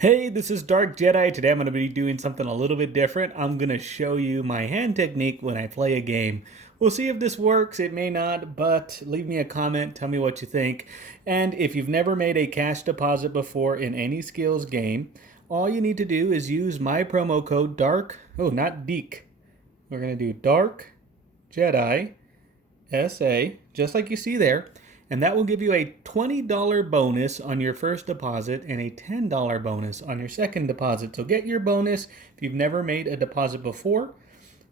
Hey, this is Dark Jedi. Today I'm going to be doing something a little bit different. I'm going to show you my hand technique when I play a game. We'll see if this works. It may not, but leave me a comment. Tell me what you think. And if you've never made a cash deposit before in any Skillz game, all you need to do is use my promo code DARK. Oh, not DEEK. We're going to do Dark Jedi SA, just like you see there. And that will give you a $20 bonus on your first deposit and a $10 bonus on your second deposit. So get your bonus if you've never made a deposit before.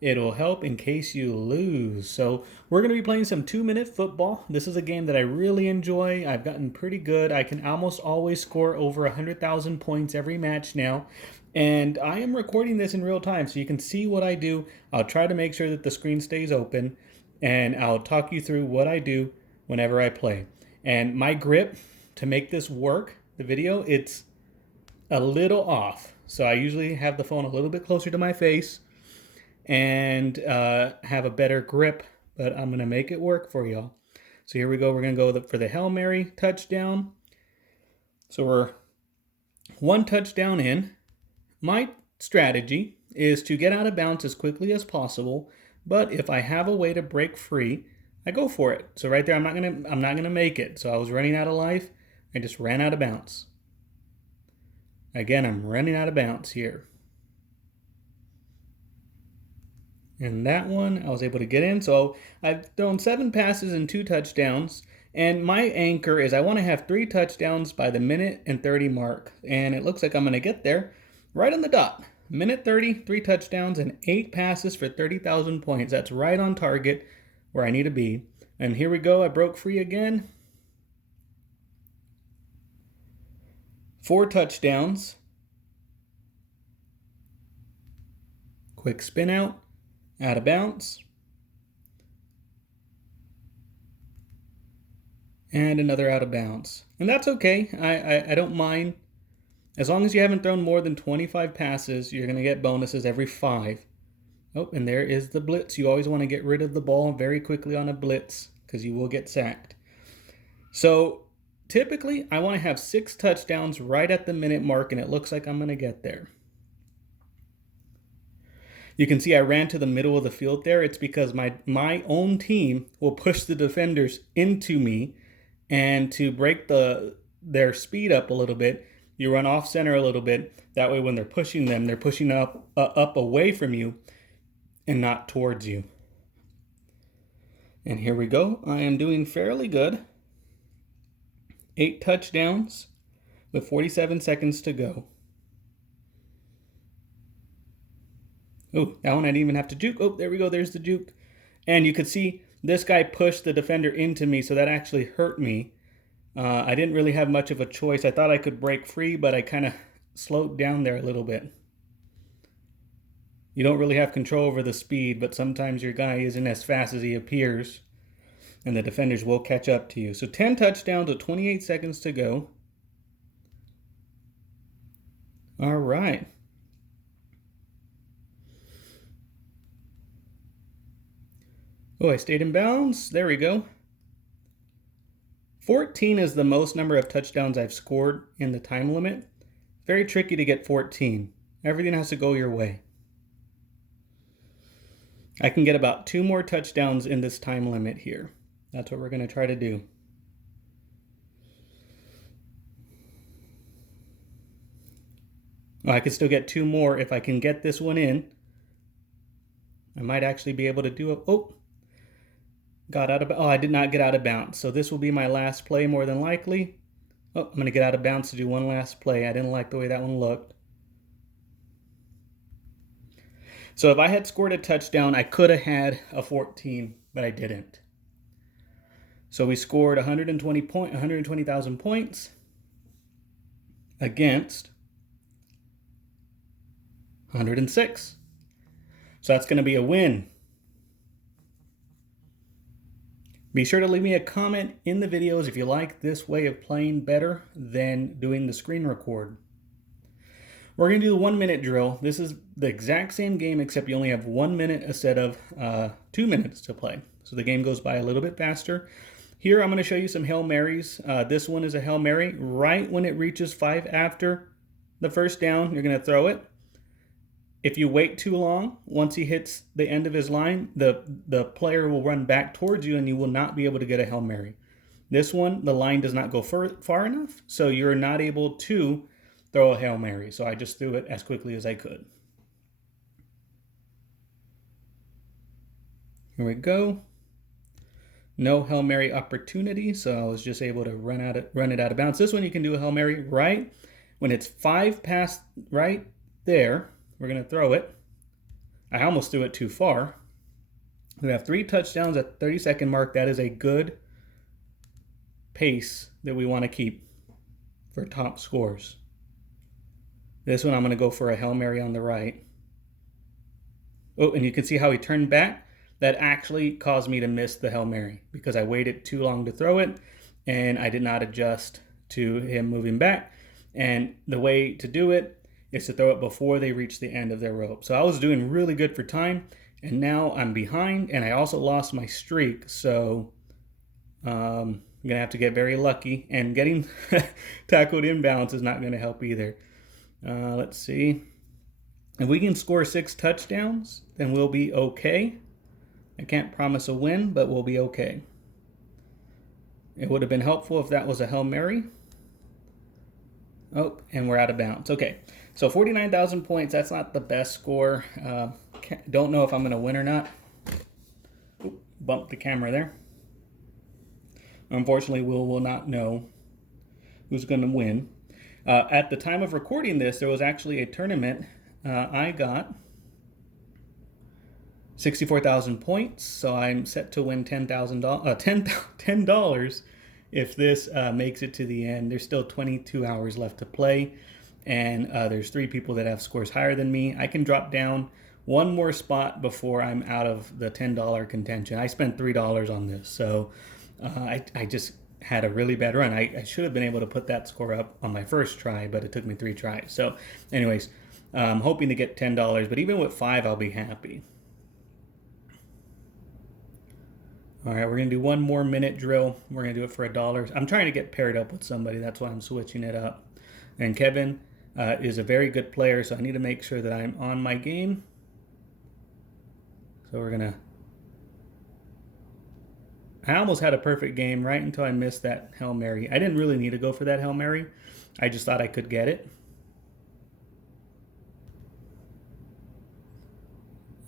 It'll help in case you lose. So we're going to be playing some 2-minute football. This is a game that I really enjoy. I've gotten pretty good. I can almost always score over 100,000 points every match now. And I am recording this in real time so you can see what I do. I'll try to make sure that the screen stays open, and I'll talk you through what I do whenever I play. And my grip to make this work, the video, it's a little off. So I usually have the phone a little bit closer to my face and have a better grip, but I'm going to make it work for y'all. So here we go. We're going to go for the Hail Mary touchdown. So we're one touchdown in. My strategy is to get out of bounds as quickly as possible, but if I have a way to break free, I go for it. So right there, I'm not gonna make it. So I was running out of life. I just ran out of bounds. Again, I'm running out of bounds here. And that one, I was able to get in. So I've thrown 7 passes and 2 touchdowns. And my anchor is I want to have 3 touchdowns by the minute and 30 mark. And it looks like I'm going to get there right on the dot. Minute 30, 3 touchdowns, and 8 passes for 30,000 points. That's right on target where I need to be. And here we go. I broke free again. 4 touchdowns. Quick spin out of bounds. And another out of bounds. And that's okay. I don't mind. As long as you haven't thrown more than 25 passes, you're going to get bonuses every 5. Oh, and there is the blitz. You always want to get rid of the ball very quickly on a blitz because you will get sacked. So typically, I want to have 6 touchdowns right at the minute mark, and it looks like I'm going to get there. You can see I ran to the middle of the field there. It's because my own team will push the defenders into me, and to break their speed up a little bit, you run off center a little bit. That way when they're pushing them, they're pushing up away from you and not towards you. And here we go. I am doing fairly good. 8 touchdowns with 47 seconds to go. Oh, that one I didn't even have to juke. Oh, there we go. There's the juke. And you could see this guy pushed the defender into me, so that actually hurt me. I didn't really have much of a choice. I thought I could break free, but I kind of slowed down there a little bit. You don't really have control over the speed, but sometimes your guy isn't as fast as he appears, and the defenders will catch up to you. So 10 touchdowns with 28 seconds to go. All right. Oh, I stayed in bounds. There we go. 14 is the most number of touchdowns I've scored in the time limit. Very tricky to get 14. Everything has to go your way. I can get about 2 more touchdowns in this time limit here. That's what we're going to try to do. Oh, I could still get 2 more if I can get this one in. I might actually be able to do it. Oh, I did not get out of bounds. So this will be my last play more than likely. Oh, I'm going to get out of bounds to do one last play. I didn't like the way that one looked. So if I had scored a touchdown, I could have had a 14, but I didn't. So we scored 120,000 points against 106. So that's going to be a win. Be sure to leave me a comment in the videos if you like this way of playing better than doing the screen record. We're going to do the 1-minute drill. This is the exact same game, except you only have 1 minute instead of 2 minutes to play. So the game goes by a little bit faster. Here I'm going to show you some Hail Marys. This one is a Hail Mary. Right when it reaches 5 after, the first down, you're going to throw it. If you wait too long, once he hits the end of his line, the player will run back towards you and you will not be able to get a Hail Mary. This one, the line does not go far enough, so you're not able to throw a Hail Mary. So I just threw it as quickly as I could. Here we go. No Hail Mary opportunity, so I was just able to run it out of bounds. This one you can do a Hail Mary right when it's 5 past right there. We're going to throw it. I almost threw it too far. We have 3 touchdowns at the 30-second mark. That is a good pace that we want to keep for top scores. This one I'm going to go for a Hail Mary on the right. Oh, and you can see how he turned back. That actually caused me to miss the Hail Mary because I waited too long to throw it and I did not adjust to him moving back. And the way to do it is to throw it before they reach the end of their rope. So I was doing really good for time, and now I'm behind, and I also lost my streak. So I'm going to have to get very lucky, and getting tackled inbounds is not going to help either. Let's see. If we can score 6 touchdowns, then we'll be okay. I can't promise a win, but we'll be okay. It would have been helpful if that was a Hail Mary. Oh, and we're out of bounds. Okay, so 49,000 points, that's not the best score. Don't know if I'm going to win or not. Oop, bumped the camera there. Unfortunately, we'll not know who's going to win. At the time of recording this, there was actually a tournament. I got 64,000 points, so I'm set to win $10 if this makes it to the end. There's still 22 hours left to play, and there's 3 people that have scores higher than me. I can drop down 1 more spot before I'm out of the $10 contention. I spent $3 on this, so I just had a really bad run. I should have been able to put that score up on my first try, but it took me 3 tries. So anyways, I'm hoping to get $10, but even with 5, I'll be happy. All right, we're going to do 1 more minute drill. We're going to do it for $1. I'm trying to get paired up with somebody. That's why I'm switching it up. And Kevin is a very good player, so I need to make sure that I'm on my game. So we're going to... I almost had a perfect game right until I missed that Hail Mary. I didn't really need to go for that Hail Mary. I just thought I could get it.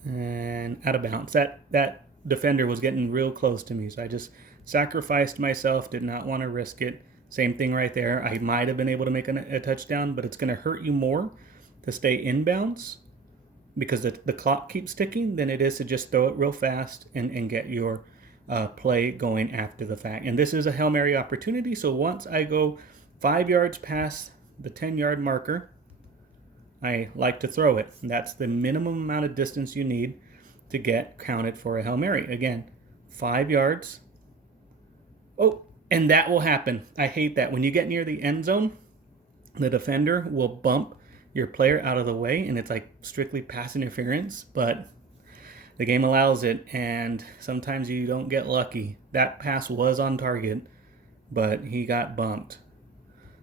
And out of bounds. That defender was getting real close to me, so I just sacrificed myself, did not want to risk it. Same thing right there. I might have been able to make a touchdown, but it's going to hurt you more to stay inbounds because the clock keeps ticking than it is to just throw it real fast and get your play going after the fact. And this is a Hail Mary opportunity, so once I go 5 yards past the 10-yard marker, I like to throw it. That's the minimum amount of distance you need to get counted for a Hail Mary. Again, 5 yards. Oh, and that will happen. I hate that. When you get near the end zone, the defender will bump your player out of the way, and it's like strictly pass interference, but the game allows it, and sometimes you don't get lucky. That pass was on target, but he got bumped.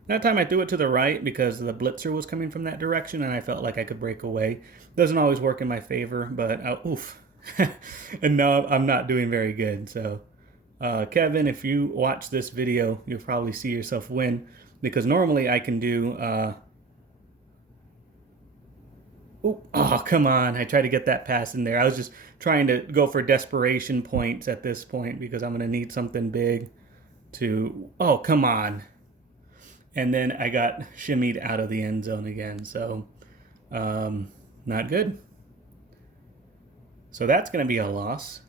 That time I threw it to the right because the blitzer was coming from that direction and I felt like I could break away. Doesn't always work in my favor, but oof. And no, I'm not doing very good. So Kevin, if you watch this video, you'll probably see yourself win because normally I can do... oh, come on. I tried to get that pass in there. I was just trying to go for desperation points at this point because I'm going to need something big to... Oh, come on. And then I got shimmied out of the end zone again. So, not good. So that's going to be a loss.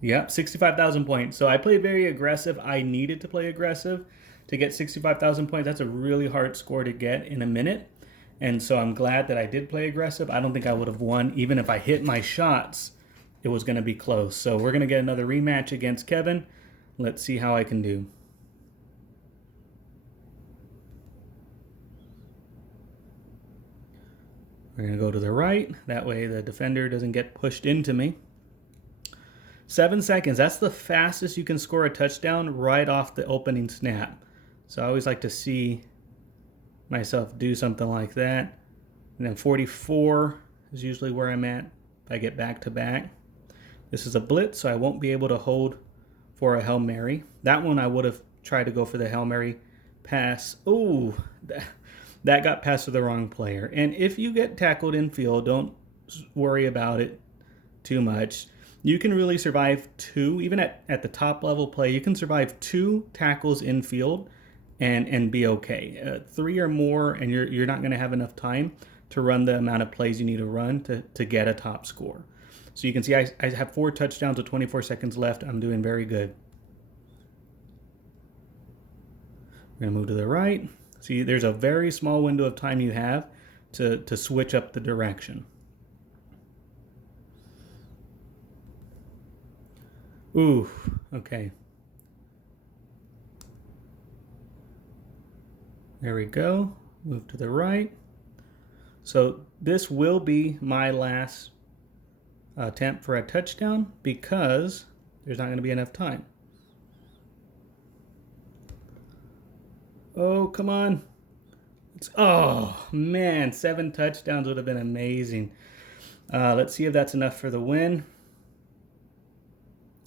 Yep, 65,000 points. So I played very aggressive. I needed to play aggressive to get 65,000 points. That's a really hard score to get in a minute. And so I'm glad that I did play aggressive. I don't think I would have won. Even if I hit my shots, it was going to be close. So we're going to get another rematch against Kevin. Let's see how I can do. We're going to go to the right. That way the defender doesn't get pushed into me. 7 seconds. That's the fastest you can score a touchdown right off the opening snap. So I always like to see myself do something like that. And then 44 is usually where I'm at if I get back to back. This is a blitz, so I won't be able to hold for a Hail Mary. That one I would have tried to go for the Hail Mary pass. Oh, that got passed to the wrong player. And if you get tackled in field, don't worry about it too much. You can really survive two, even at the top level play, you can survive 2 tackles in field and be okay. 3 or more, and you're not going to have enough time to run the amount of plays you need to run to get a top score. So you can see I have 4 touchdowns with 24 seconds left. I'm doing very good. We're going to move to the right. See, there's a very small window of time you have to switch up the direction. Ooh, okay. There we go. Move to the right. So this will be my last attempt for a touchdown because there's not going to be enough time. Oh, come on. Oh, man, 7 touchdowns would have been amazing. Let's see if that's enough for the win.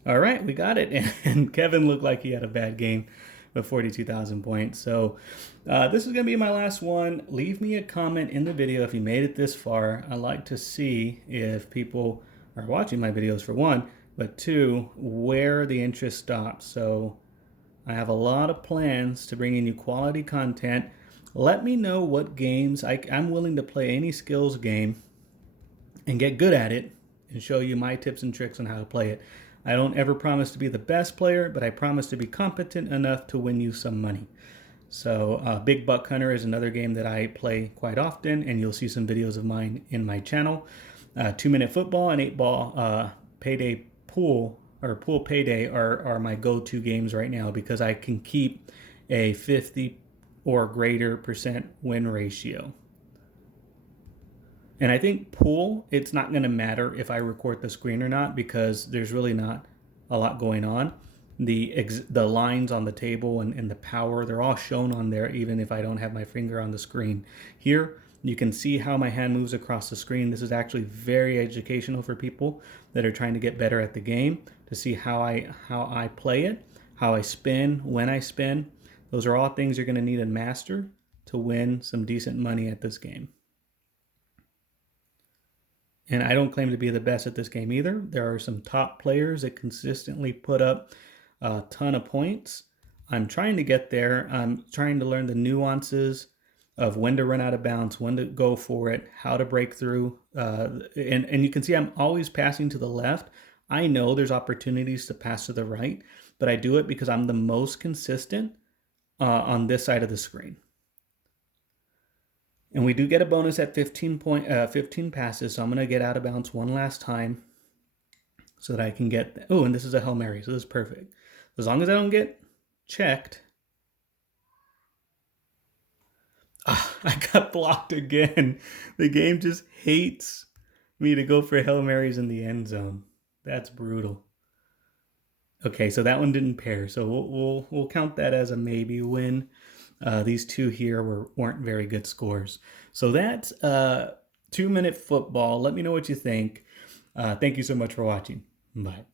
All right, we got it. And Kevin looked like he had a bad game with 42,000 points. So this is going to be my last one. Leave me a comment in the video if you made it this far. I like to see if people are watching my videos, for one, but 2, where the interest stops. So I have a lot of plans to bring in you quality content. Let me know what games I'm willing to play any Skillz game and get good at it and show you my tips and tricks on how to play it. I don't ever promise to be the best player, but I promise to be competent enough to win you some money. So Big Buck Hunter is another game that I play quite often, and you'll see some videos of mine in my channel. 2-minute football and 8-ball payday pool or pool payday are my go-to games right now because I can keep a 50 or greater % win ratio. And I think pool, it's not going to matter if I record the screen or not because there's really not a lot going on. The lines on the table and the power, they're all shown on there even if I don't have my finger on the screen. Here, you can see how my hand moves across the screen. This is actually very educational for people that are trying to get better at the game, to see how I play it, how I spin, when I spin. Those are all things you're going to need to master to win some decent money at this game. And I don't claim to be the best at this game either. There are some top players that consistently put up a ton of points. I'm trying to get there. I'm trying to learn the nuances of when to run out of bounds, when to go for it, how to break through. And you can see I'm always passing to the left. I know there's opportunities to pass to the right, but I do it because I'm the most consistent on this side of the screen. And we do get a bonus at 15 passes, so I'm going to get out of bounds one last time so that I can get... Oh, and this is a Hail Mary, so this is perfect. As long as I don't get checked... I got blocked again. The game just hates me to go for Hail Marys in the end zone. That's brutal. Okay, so that one didn't pair, so we'll count that as a maybe win. These 2 here weren't very good scores. So that's 2-minute football. Let me know what you think. Thank you so much for watching. Bye.